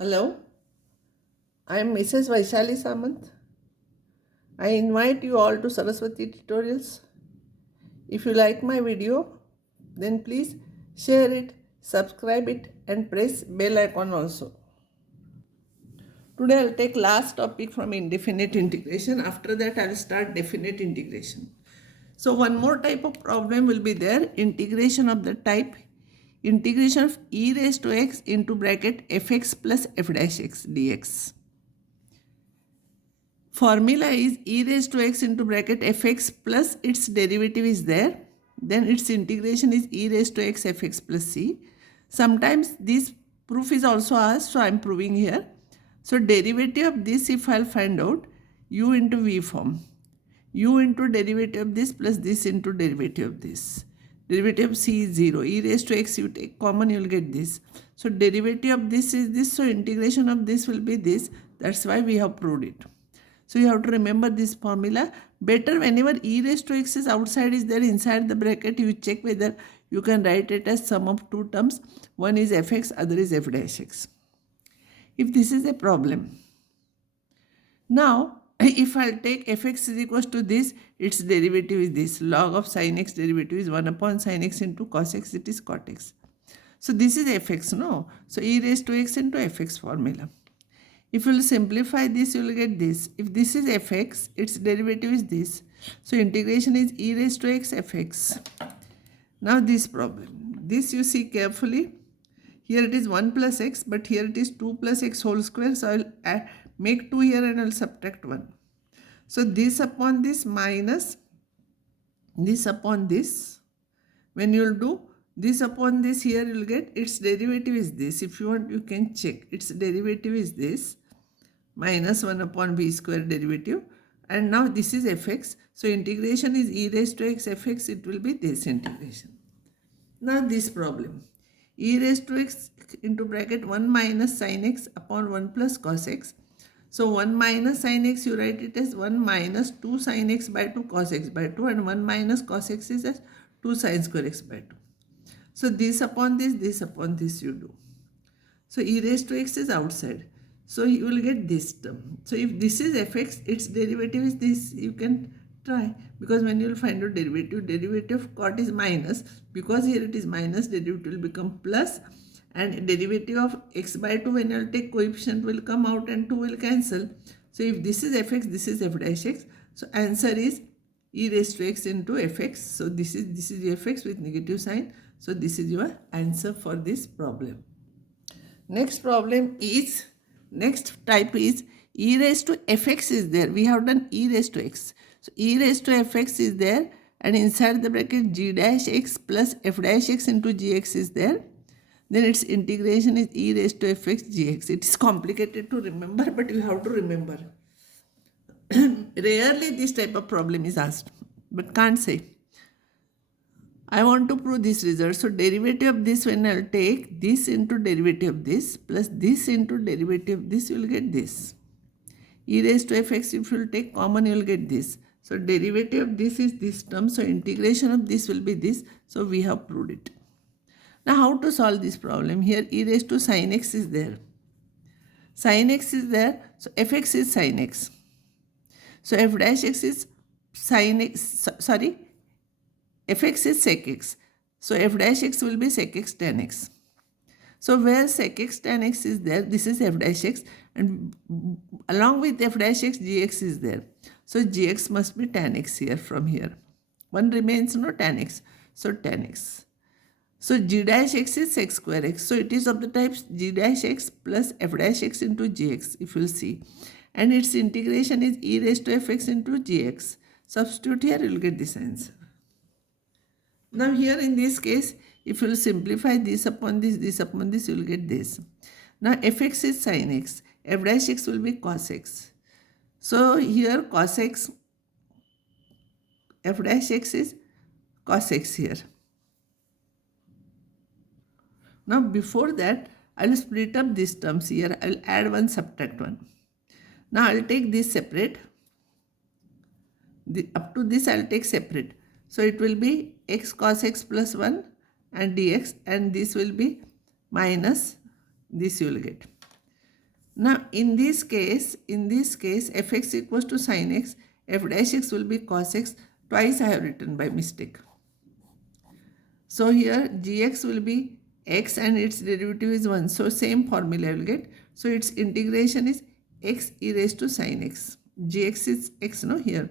Hello, I am Mrs. Vaishali Samant. I invite you all to Saraswati Tutorials. If you like my video, then please share it, subscribe it and press bell icon also. Today I will take last topic from indefinite integration. After that I will start definite integration. So one more type of problem will be there, integration of the type integration of e raised to x into bracket fx plus f dash x dx. Formula is e raised to x into bracket fx plus its derivative is there. Then its integration is e raised to x fx plus c. Sometimes this proof is also asked, so I am proving here. So derivative of this, if I'll find out, u into v form. U into derivative of this plus this into derivative of this. Derivative of c is 0. E raised to x, you take common, you will get this. So derivative of this is this. So integration of this will be this. That's why we have proved it. So you have to remember this formula. Better whenever e raised to x is outside is there inside the bracket, you check whether you can write it as sum of two terms. One is fx, other is f dash x. If this is a problem. Now, if I'll take fx is equals to this, its derivative is this. Log of sin x derivative is 1 upon sin x into cos x, it is cot x. So this is fx, no? So e raised to x into fx formula. If you will simplify this, you will get this. If this is fx, its derivative is this. So integration is e raised to x fx. Now this problem. This you see carefully. Here it is 1 plus x, but here it is 2 plus x whole square. So I will make 2 here and I will subtract 1. So this upon this minus this upon this. When you will do this upon this, here you will get its derivative is this. If you want, you can check. Its derivative is this minus 1 upon b square derivative. And now this is fx. So integration is e raised to x fx. It will be this integration. Now this problem. E raised to x into bracket 1 minus sin x upon 1 plus cos x. So 1 minus sin x, you write it as 1 minus 2 sin x by 2 cos x by 2, and 1 minus cos x is as 2 sin square x by 2. So this upon this you do. So e raised to x is outside. So you will get this term. So if this is fx, its derivative is this. You can try, because when you will find out derivative of cot is minus. Because here it is minus, derivative will become plus. And derivative of x by 2, when you will take coefficient, will come out and 2 will cancel. So if this is fx, this is f dash x. So answer is e raised to x into fx. So this is fx with negative sign. So this is your answer for this problem. Next type is e raised to fx is there. We have done e raised to x. So e raised to fx is there, and inside the bracket g dash x plus f dash x into gx is there. Then its integration is e raised to fx gx. It is complicated to remember, but you have to remember. Rarely this type of problem is asked, but can't say. I want to prove this result. So derivative of this, when I will take this into derivative of this plus this into derivative of this, you will get this. E raised to fx, if you will take common, you will get this. So derivative of this is this term. So integration of this will be this. So we have proved it. Now how to solve this problem? Here e raised to sin x is there. Sin x is there. So fx is sin x. So f dash x is sin x, fx is sec x. So f dash x will be sec x tan x. So where sec x tan x is there, this is f dash x, and along with f dash x, gx is there. So gx must be tan x here from here. One remains, no, tan x. So tan x. So g dash x is sec square x. So it is of the type g dash x plus f dash x into gx, if you will see. And its integration is e raised to fx into gx. Substitute here, you will get this answer. Now here in this case, if you will simplify this upon this upon this, you will get this. Now fx is sin x, f dash x will be cos x. So here cos x, f dash x is cos x here. Now before that, I will split up these terms here. I will add 1, subtract 1. Now I will take this separate. Up to this I will take separate. So it will be x cos x plus 1 and dx, and this will be minus this you will get. Now in this case fx equals to sin x, f dash x will be cos x. Twice I have written by mistake. So here gx will be x and its derivative is 1. So same formula I will get. So its integration is x e raised to sin x. Gx is x, no, here.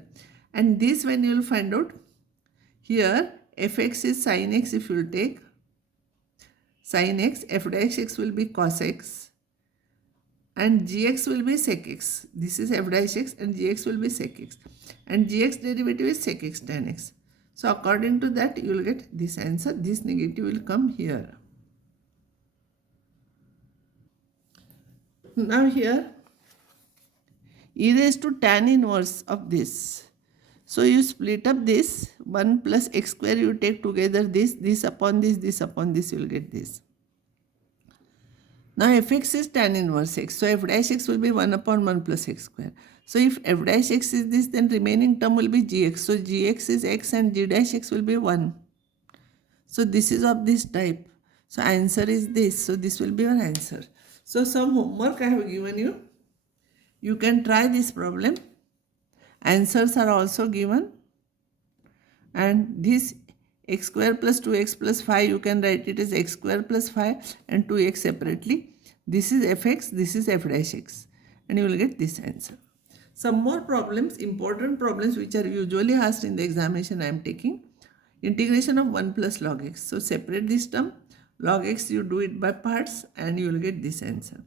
And this when you will find out, here fx is sin x. If you will take sin x, f dash x will be cos x and gx will be sec x. This is f dash x and gx will be sec x. And gx derivative is sec x tan x. So according to that you will get this answer. This negative will come here. Now here e raised to tan inverse of this. So you split up this 1 plus x square, you take together this upon this upon this, you will get this. Now fx is tan inverse x. So f dash x will be 1 upon 1 plus x square. So if f dash x is this, then remaining term will be gx. So gx is x and g dash x will be 1. So this is of this type. So answer is this. So this will be your answer. So some homework I have given you. You can try this problem. Answers are also given. And this x square plus 2x plus 5, you can write it as x square plus 5 and 2x separately. This is fx, this is f dash x. And you will get this answer. Some more problems, important problems which are usually asked in the examination I am taking. Integration of 1 plus log x. So separate this term. Log x you do it by parts and you will get this answer.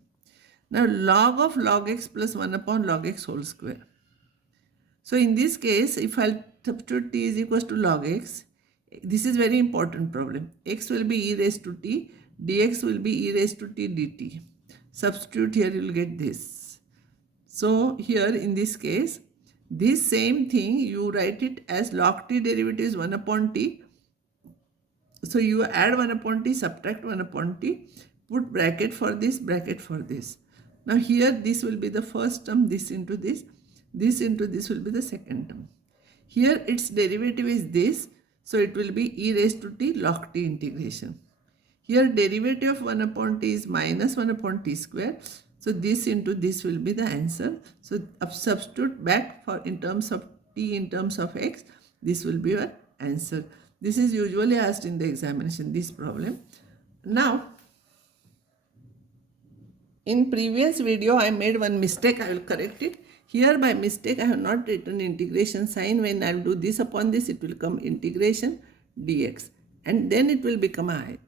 Now log of log x plus 1 upon log x whole square. So in this case, if I substitute t is equals to log x, this is very important problem. X will be e raised to t, dx will be e raised to t dt. Substitute here, you will get this. So here in this case, this same thing you write it as log t derivative is 1 upon t. So you add 1 upon t, subtract 1 upon t, put bracket for this, bracket for this. Now here this will be the first term, this into this into this will be the second term. Here its derivative is this, so it will be e raised to t log t integration. Here derivative of 1 upon t is minus 1 upon t square. So this into this will be the answer. So substitute back for in terms of t in terms of x, this will be your answer. This is usually asked in the examination, this problem. Now, in previous video I made one mistake, I will correct it. Here by mistake I have not written integration sign. When I will do this upon this, it will come integration dx and then it will become I.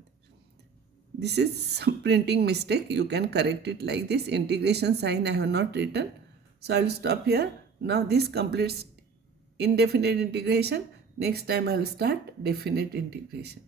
This is printing mistake. You can correct it like this. Integration sign I have not written. So I will stop here. Now this completes indefinite integration. Next time I will start definite integration.